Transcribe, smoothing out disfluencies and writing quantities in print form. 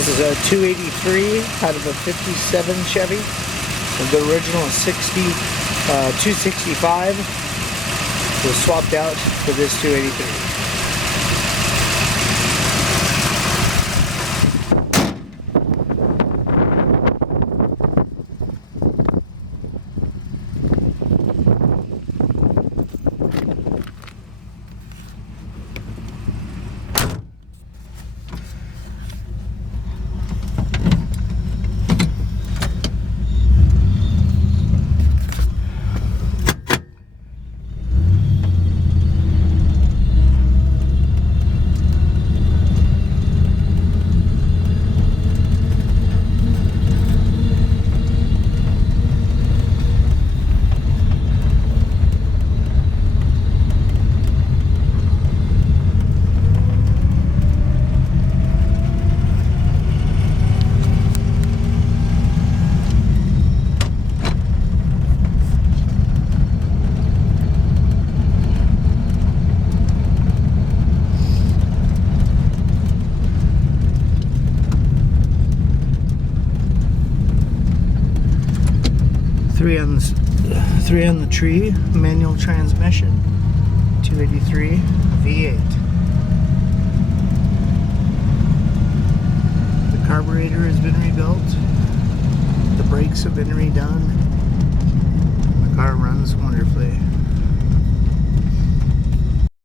This is a 283 out of a 57 Chevy. The original is 265. Was swapped out for this 283. Three on the tree, manual transmission, 283 V8. The carburetor has been rebuilt. The brakes have been redone. The car runs wonderfully.